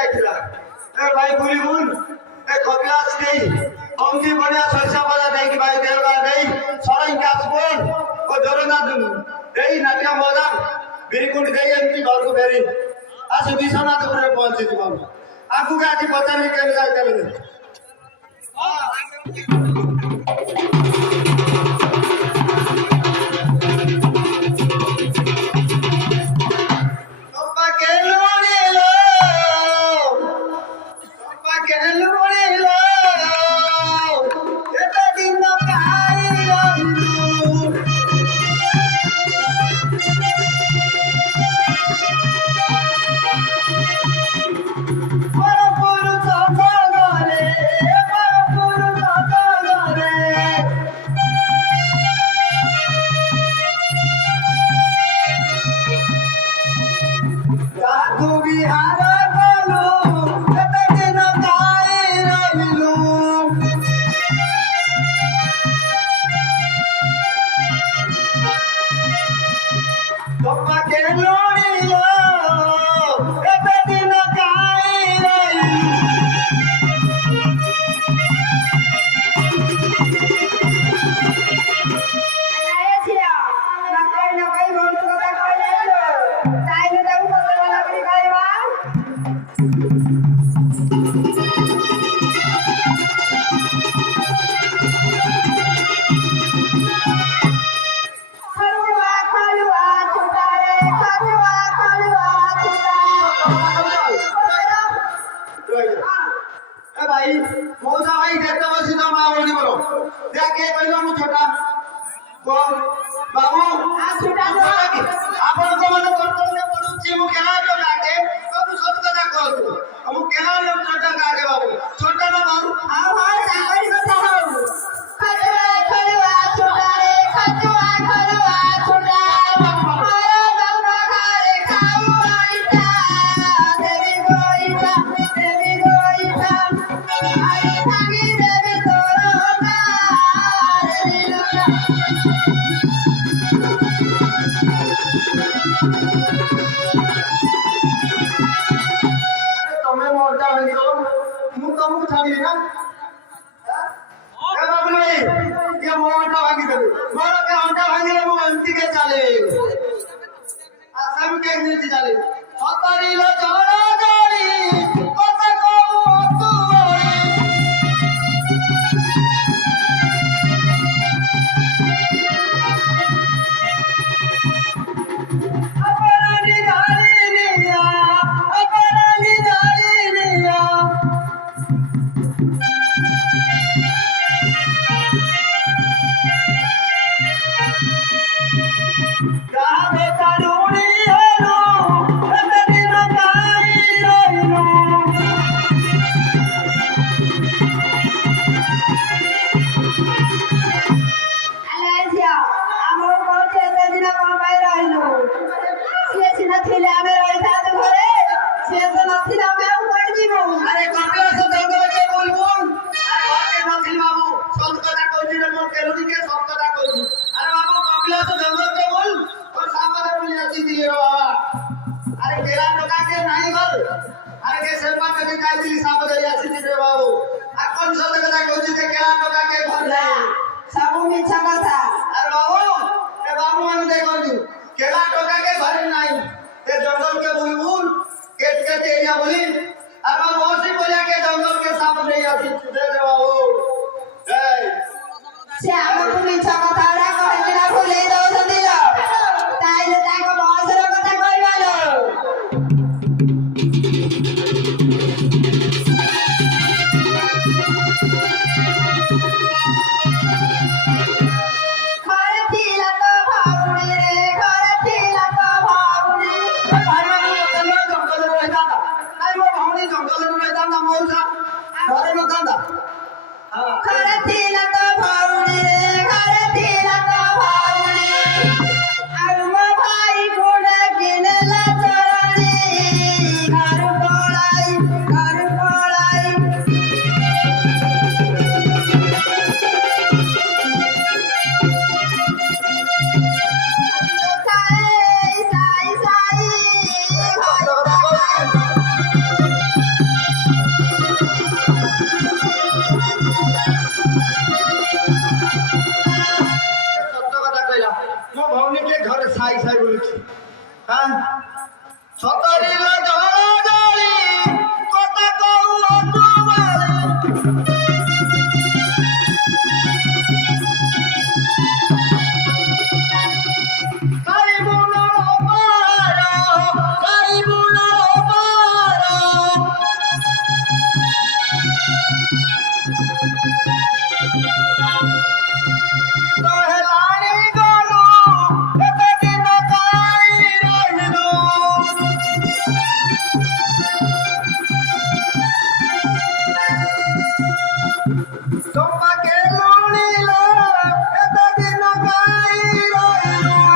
भाई बुरी बुन खपिलास नहीं हमजी बढ़िया सरसा बजा नहीं कि भाई देवगा नहीं सराई कासबोन और जरना नहीं नाट्या मजा बिरकुंड नहीं एमती घर को बेरी आसु बिसना तो पूरे पहुंचे थी बाबू आपको क्या कि पता नहीं कैसे जाए चले भाई मौसा भाई देखते हो सीधा मावड़ी बोलो क्या के कहलो मु छोटा को बाबू आ छोटा आपन को मन करते पडुची मु केला तो लागे बाबू सब कथा कहू हम केला लोग छोटा कागे बाबू छोटा ना बाबू हां हां सागरी कथा हो खजवा खजवा छोटा रे खजवा खजवा छोटा हमारा गंगा घारे खाऊ आईता देवी गोईता आई थागी देवी तोरो रे लुका तुम्हें मोटा है तो मुंह छाड़ी ना ए बाबू भाई ये मोटा भागी दे मोरा के अंडा भागी ले मो अंती के चले आसाम के नीचे चले हतारी लो जरा गाड़ी कत को तू अपरानी गाड़ी लिया अरे कपड़ा से जंगल के बोलबोन अरे नथिल बाबू सब कथा कहजी रे मोर केलोनी के सब कथा कहजी अरे बाबू कपड़ा से जंगल के बोल और सामने बोली आसी दिले बाबा अरे केला टका के नाही घर अरे के सेपा के काई दिली सामने आसी दिले बाबू आ कोन सब कथा कहजी के केला टका के घर नाही सबू मिछा कथा अरे बाबू ए बाबू मन देखो केला टका के घर नाही ते जंगल के बुलबुल के दिया बोली अब मौसी बोलिया के जंगल के सांप नहीं आती दे दे बाबू श्याम पुनी चमतारा कहला भूले दउछन्ती ल ताइले ताको भाषार कथा कहबालो खरथिला त भाउनी रे खरथिला त भाउनी जंगल रहता आई वो भावनी जंगल रहता ना मौसा घरे न कांदा हां खरथिला त भाउनी रे खरथिला त भाउनी आउ म भाइ घोडा किनला चरणी घर पळाई साई साई सत्य कथा कहला मो भौनी के घर साई साई बोलछि हां सतरी ला जळी कथा कहू अतुवाली काई बुनो पारो कहलानी गोलू एते दिन काई रहिलो चंपा के लूणीलो एते दिन काई रहिलो